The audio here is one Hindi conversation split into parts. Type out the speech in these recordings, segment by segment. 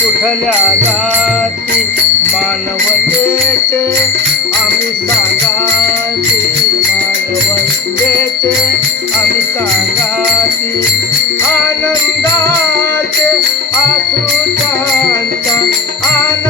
कुठल्या जाती मानवतेचे. आम्ही सांगाती मानवतेचे. आम्ही सांगाती आनंदाचे आसुतांचा आनंद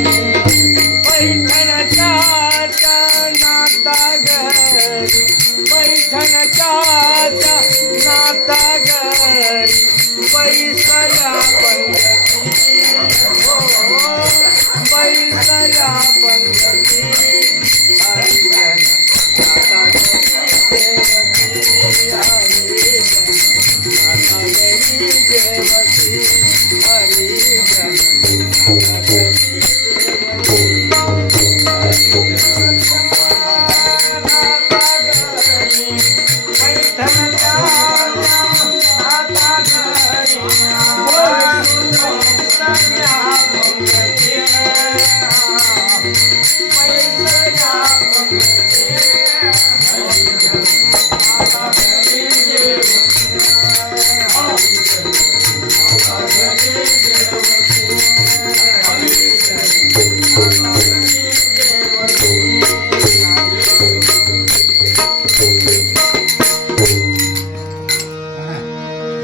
दया पंगति माता देवती हरिजन माता मेरी देवती हरिजन Yeah.